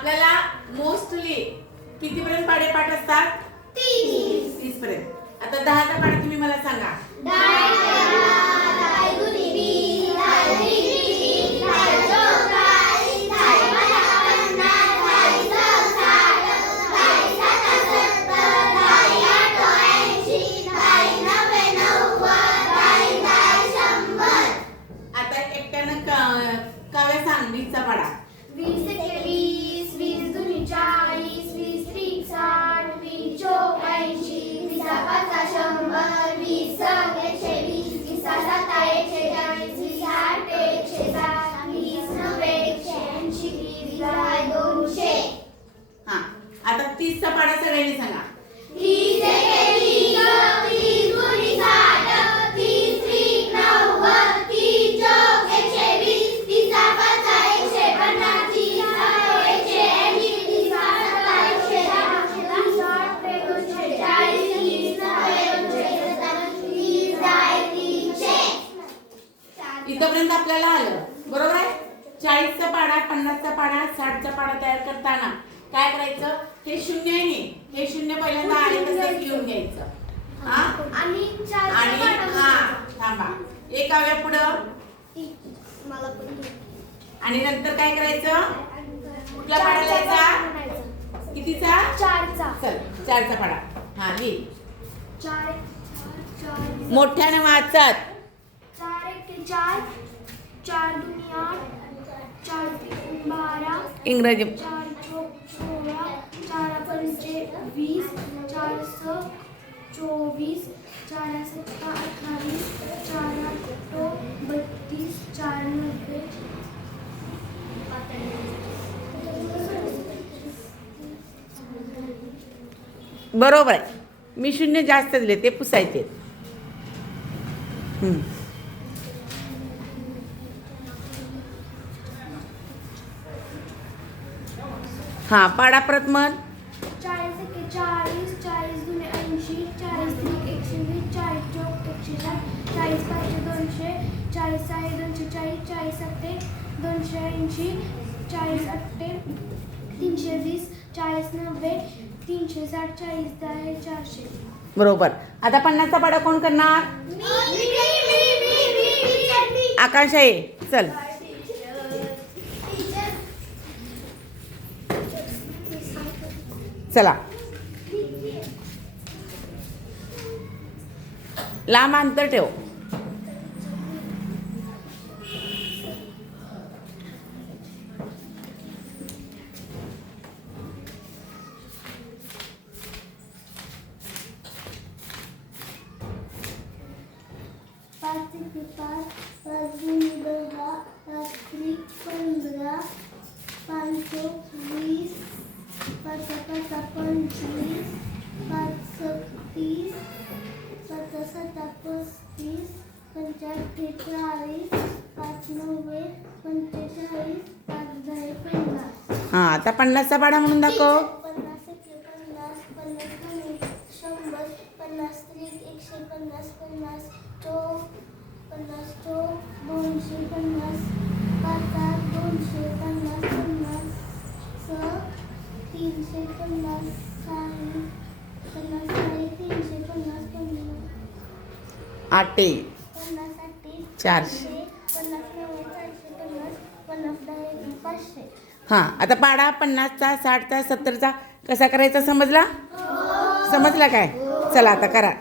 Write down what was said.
आपल्याला मोस्टली कितीपर्यंत पाडे पाठ असतात? तीस. पर्यंत आता दहाचा पाठ तुम्ही मला सांगा. म्हणा सगळ्यांनी सांगा. आपल्याला आलं. बरोबर आहे? चाळीसचा पाडा पन्नासचा पाडा साठचा पाडा तयार करताना काय करायचं? हे शून्य आहे नी, हे शून्य पहिल्यांदा आहे तसंच लिहून घ्यायचं. हा? आणि हा थांबा. एक आव्या पुढं. आणि नंतर काय करायचं? कुठला पाडा लिहायचा. कितीचा? चारचा. चल चारचा पाडा. हा लिह. मोठ्याने वाचत. चार एक चार. चार दुनी आठ. चार त्रिकोण बारा. इंग्रजी चार चौक सोळा चार पंचे वीस चार स चोवीस चार सत्ता अठ्ठावीस चार आठ बत्तीस चार नव्वे बरोबर आहे. मी शून्य जास्त दिले ते पुसायचे. हा पाडा परत म्हण चाळीस चाळीस चाळीस दुने ऐंशी चाळीस त्रिक एकशे वीस चाळीस चौक एकशे साठ चाळीस पाचशे दोनशे चाळीस सहा दोनशे चाळीस चाळीस सत्ते दोनशे ऐंशी चाळीस अठ्ठे तीनशे वीस चाळीस नव्वे तीनशे साठ चाळीस दहा चारशे. बरोबर. आता पन्नासचा पाडा कोण करणार? आकाश आहे. चल. चला. लांब अंतर ठेव. पाच ते पाच पाच दहा त्रिक पंधरा पाच वीस पाच पाच पंचवीस पाच तीस पाच सत्ता पस्तीस पंचाहत्तर चाळीस पाच नव्वे पंचेचाळीस पाच दहा पन्नास हां आता पन्नासचा पाडा म्हणून दाखव पन्नास एकशे पन्नास पन्नास दोन्ही शंभर पन्नास त्रिक एकशे पन्नास पन्नास चौक पन्नास चौक दोनशे पन्नास पाच दोनशे पन्नास पन्नास स तीनशे पन्नास साही पन्नास तीनशे पन्नास पन्नास. आटे पन्नास चारशे. पन्नास नव्वद चारशे पन्नास पन्नास दहा एक पाचशे. हां आता पाडा पन्नासचा साठचा सत्तरचा कसा करायचा समजला? समजला काय? चला आता करा.